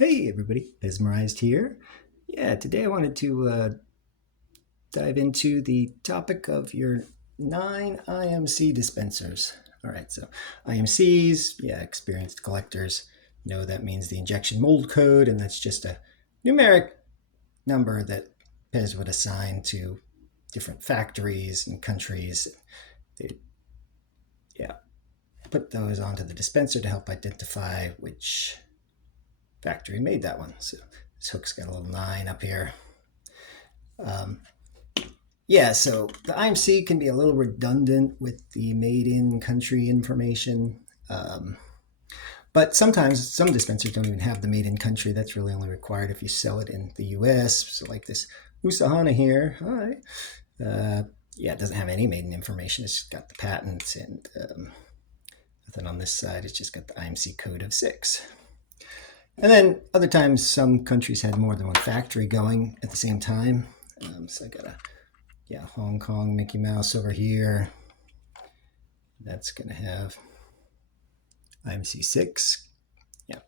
Hey everybody, Mesmerized here. Yeah, today I wanted to dive into the topic of your 9 IMC dispensers. All right, so IMCs, yeah, experienced collectors know that means the injection mold code, and that's just a numeric number that Pez would assign to different factories and countries. They, yeah, put those onto the dispenser to help identify which factory made that one. So this hook's got a little 9 up here. Um, yeah, so the IMC can be a little redundant with the made in country information. But sometimes some dispensers don't even have the made in country. That's really only required if you sell it in the US. So, like this Usahana here. Hi. Yeah, it doesn't have any made in information. It's just got the patent and nothing on this side. It's just got the IMC code of 6. And then other times, some countries had more than one factory going at the same time. So I got Hong Kong Mickey Mouse over here. That's going to have IMC 6. Yeah.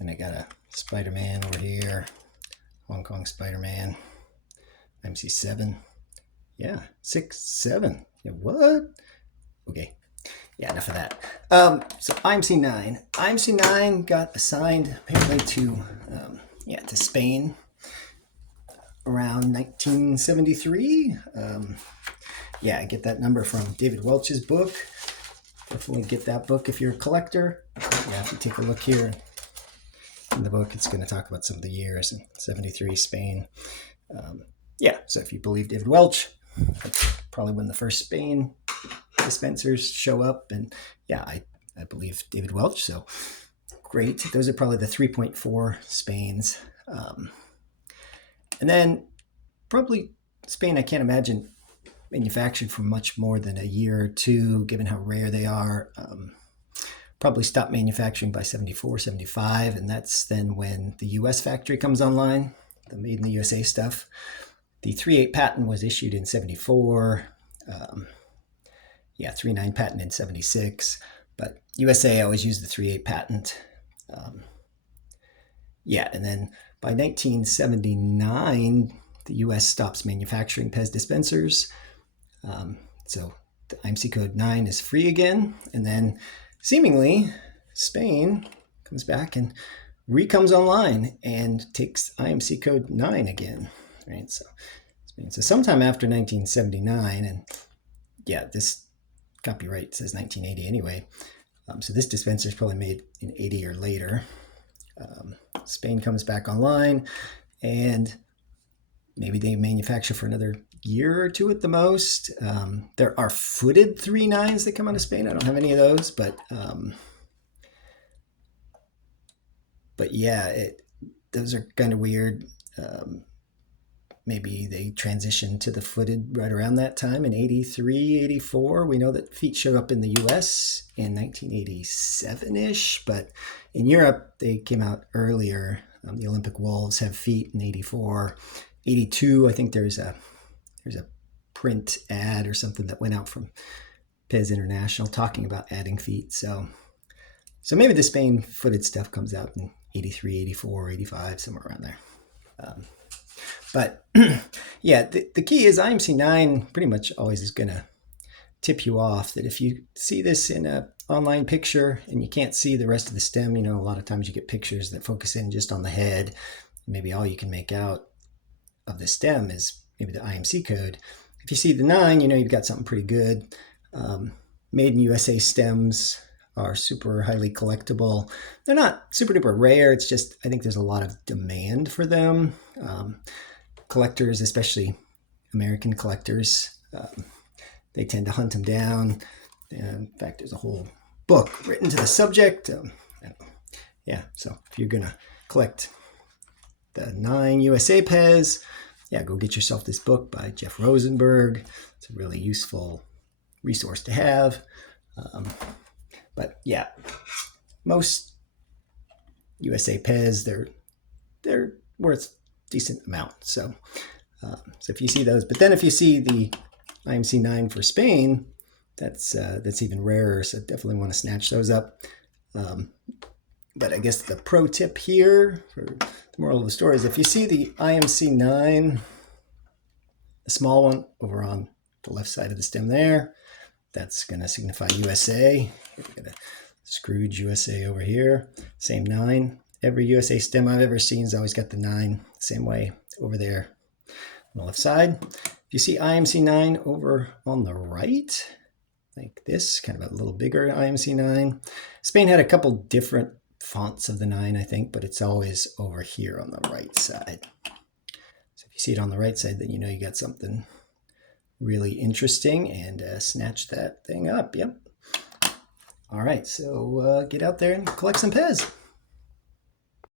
Then I got a Spider-Man over here. Hong Kong Spider-Man. IMC 7. Yeah, 6, 7. Yeah, what? Okay. Yeah, enough of that. So IMC 9. IMC 9 got assigned apparently to Spain around 1973. I get that number from David Welch's book. Definitely get that book if you're a collector. Yeah, if you take a look here in the book, it's going to talk about some of the years in 73 Spain. So if you believe David Welch, that's probably when the first Spain dispensers show up. And yeah, I believe David Welch. So great. Those are probably the 3.4 Spains. And then probably Spain, I can't imagine manufactured for much more than a year or two, given how rare they are. Probably stopped manufacturing by 74, 75. And that's then when the US factory comes online, the made in the USA stuff. The 3.8 patent was issued in 74. 3.9 patent in 76. But USA always used the 3.8 patent. And then by 1979, the US stops manufacturing Pez dispensers. So the IMC code 9 is free again. And then seemingly Spain comes back and comes online and takes IMC code 9 again. Right? So sometime after 1979, and this copyright says 1980 anyway. So this dispenser is probably made in 80 or later. Spain comes back online, and maybe they manufacture for another year or two at the most. There are footed 3.9s that come out of Spain. I don't have any of those, but those are kind of weird. Maybe they transitioned to the footed right around that time in 83, 84. We know that feet showed up in the US in 1987-ish, but in Europe, they came out earlier. The Olympic Wolves have feet in 84. 82, I think there's a print ad or something that went out from Pez International talking about adding feet. So maybe the Spain footed stuff comes out in 83, 84, 85, somewhere around there. But the key is IMC 9 pretty much always is going to tip you off that if you see this in an online picture and you can't see the rest of the stem, a lot of times you get pictures that focus in just on the head. Maybe all you can make out of the stem is maybe the IMC code. If you see the 9, you've got something pretty good. Made in USA stems are super highly collectible. They're not super duper rare. It's just, I think there's a lot of demand for them. Collectors, especially American collectors, they tend to hunt them down. In fact, there's a whole book written to the subject. So if you're going to collect the 9 USA Pez, go get yourself this book by Jeff Rosenberg. It's a really useful resource to have. Most USA Pez, they're worth decent amount. So if you see those, but then if you see the IMC 9 for Spain, that's even rarer. So definitely want to snatch those up. But I guess the pro tip here, for the moral of the story, is if you see the IMC 9, the small one over on the left side of the stem there, that's going to signify USA. We've got a Scrooge USA over here, same 9. Every USA stem I've ever seen has always got the 9, same way over there on the left side. If you see IMC 9 over on the right, like this, kind of a little bigger IMC 9. Spain had a couple different fonts of the 9, I think, but it's always over here on the right side. So if you see it on the right side, then you know you got something really interesting, and snatch that thing up. Yep. All right, so get out there and collect some Pez.